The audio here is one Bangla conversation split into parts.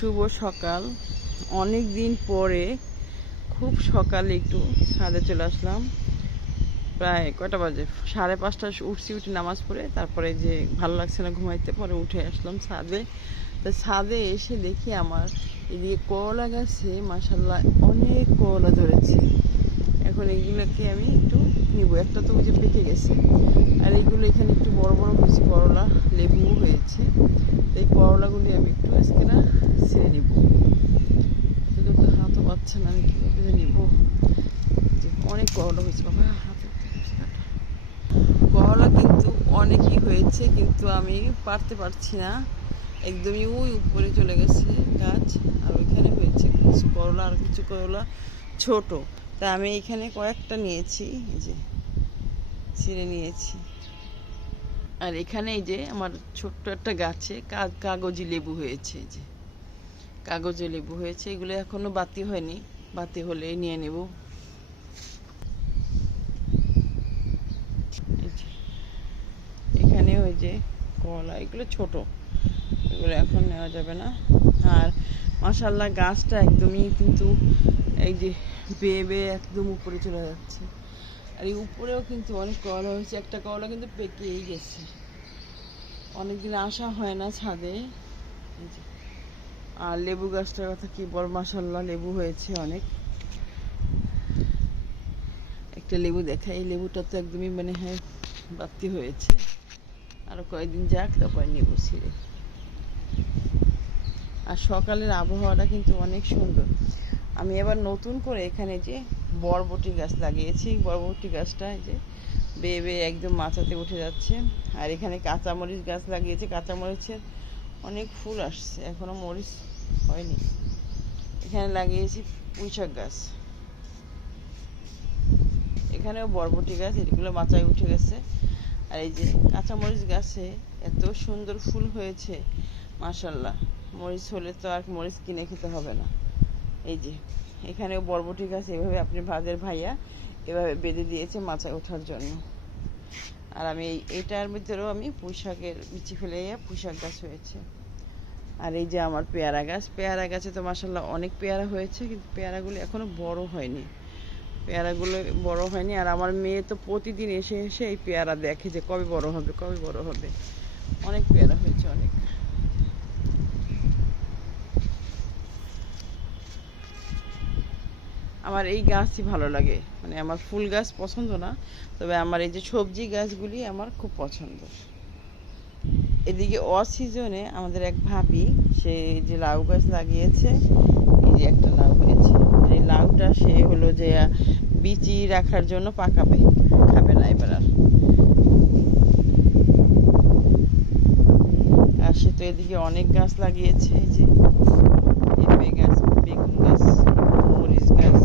শুভ সকাল। অনেক দিন পরে, খুব সকালে একটু ছাদে চলে আসলাম। প্রায় কয়টা বাজে? সাড়ে পাঁচটা উঠছি, উঠে নামাজ পড়ে, তারপরে যে ভালো লাগছে না ঘুমাইতে, পরে উঠে আসলাম ছাদে। তো ছাদে এসে দেখি আমার এদিকে করলা গাছে মাসাল্লাহ অনেক করলা ধরেছে। এখন এগুলোকে আমি একটু নিব। একটা তো যে পেকে গেছে। আর এইগুলো এখানে একটু বড় বড় হয়েছে, করলা, লেবুও হয়েছে তো এই করলাগুলি আমি একটু আজকে না ছেড়ে নিব তো হাতও পাচ্ছে না, আমি কীভাবে নিব অনেক করলা হয়েছে বাবা, হাতে। করলা কিন্তু অনেকই হয়েছে, কিন্তু আমি পারতে পারছি না। একদমই ওই উপরে চলে গেছে গাছ, আর ওইখানে হয়েছে কিছু করলা, আর কিছু করলা ছোট। তা আমি এখানে কয়েকটা নিয়েছি, এই যে ছিঁড়ে নিয়েছি। আর এখানে এই যে আমার ছোট্ট একটা গাছে কাগজি লেবু হয়েছে যে। কাগজে লেবু হয়েছে, এগুলো এখনও বাতি হয়নি। বাতি হলে নিয়ে নেব। এখানে ওই যে কলা, এগুলো ছোট, এগুলো এখন নেওয়া যাবে না। আর মাশাল্লাহ গাছটা একদমই কিন্তু এই যে বেয়ে বেয়ে একদম উপরে চলে যাচ্ছে। আর এই উপরেও কিন্তু অনেক কলা হয়েছে, একটা কলা কিন্তু পেকেই গেছে। অনেকদিন আসা হয় না ছাদে। এই যে। আর লেবু গাছটার কথা কি বল মাসাল্লাহ লেবু হয়েছে অনেক। একটা লেবু দেখাই, এই লেবুটা তো একদমই মানে হ্যাঁ বাতি হয়েছে। আরও কয়েকদিন যাক, তারপর নেবু ছিঁড়ে। আর সকালের আবহাওয়াটা কিন্তু অনেক সুন্দর। আমি এবার নতুন করে এখানে যে বরবটি গাছ লাগিয়েছি, বরবটি গাছটা যে বেয়ে বেয়ে একদম মাচাতে উঠে যাচ্ছে। আর এখানে কাঁচামরিচ গাছ লাগিয়েছি, কাঁচামরিচের অনেক ফুল আসছে, এখনও মরিচ হয়নি। এখানে লাগিয়েছি পুঁইশাক গাছ। এখানেও বরবটি গাছ, এগুলো মাচায় উঠে গেছে। আর এই যে কাঁচামরিচ গাছে এত সুন্দর ফুল হয়েছে, মাশাল্লাহ। মরিচ হলে তো আর মরিচ কিনে খেতে হবে না। এই যে, এখানেও বরবটি গাছ, এভাবে আপনি ভাজের ভাইয়া এভাবে বেঁধে দিয়েছে মাচায় ওঠার জন্য। আর আমি এই, এটার ভিতরেও আমি পুঁইশাকের, বিচি ফেলে পুঁইশাক গাছ হয়েছে। আর এই যে আমার পেয়ারা গাছ, পেয়ারা গাছে তো মাসাল্লাহ অনেক পেয়ারা হয়েছে, কিন্তু পেয়ারাগুলো এখনও বড় হয়নি। পেয়ারাগুলো বড় হয়নি, আর আমার মেয়ে তো প্রতিদিন এসে এসে এই পেয়ারা দেখে যে কবে বড় হবে, কবে বড় হবে। অনেক পেয়ারা হয়েছে, অনেক। আমার এই গাছই ভালো লাগে মানে আমার ফুল গাছ পছন্দ না, তবে আমার এই যে সবজি গাছগুলি আমার খুব পছন্দ। এদিকে অসিজনে আমাদের এক ভাবি, সে যে লাউ গাছ লাগিয়েছে, এই যে একটা লাউ হয়েছে এই লাউটা সে হলো যে বিচি রাখার জন্য পাকাবে, খাবে না এবার আর। আর সে তো এদিকে অনেক গাছ লাগিয়েছে, এই যে পেঁপে গাছ বেগুন গাছ মরিচ গাছ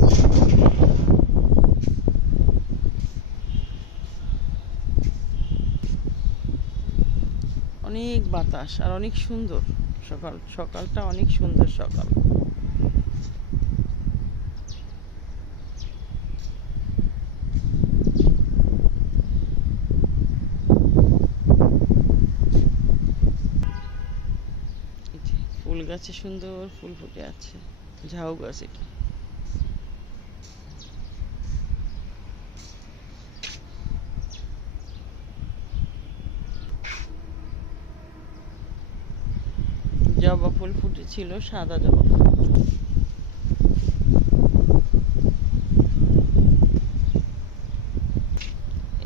অনেক বাতাস, আর অনেক সুন্দর সকাল, সকালটা অনেক সুন্দর সকাল। ফুল গাছে সুন্দর ফুল ফুটে আছে, ঝাউ গাছ এটা। জবা ফুল ফুটেছিল, সাদা জবা ফুল।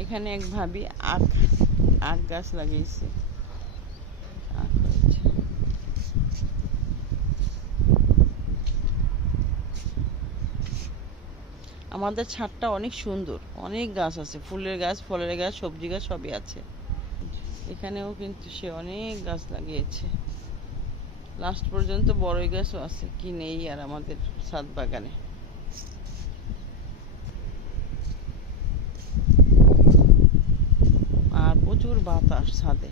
এখানে এক ভাবি আখ আখ গাছ লাগিয়েছে। আমাদের ছাদটা অনেক সুন্দর, অনেক গাছ আছে। ফুলের গাছ, ফলের গাছ, সবজি গাছ সবই আছে। এখানেও কিন্তু সে অনেক গাছ লাগিয়েছে। লাস্ট পর্যন্ত বড়ই গাছও আছে, কি নেই আর আমাদের সাত বাগানে। আর প্রচুর বাতাস ছাদে।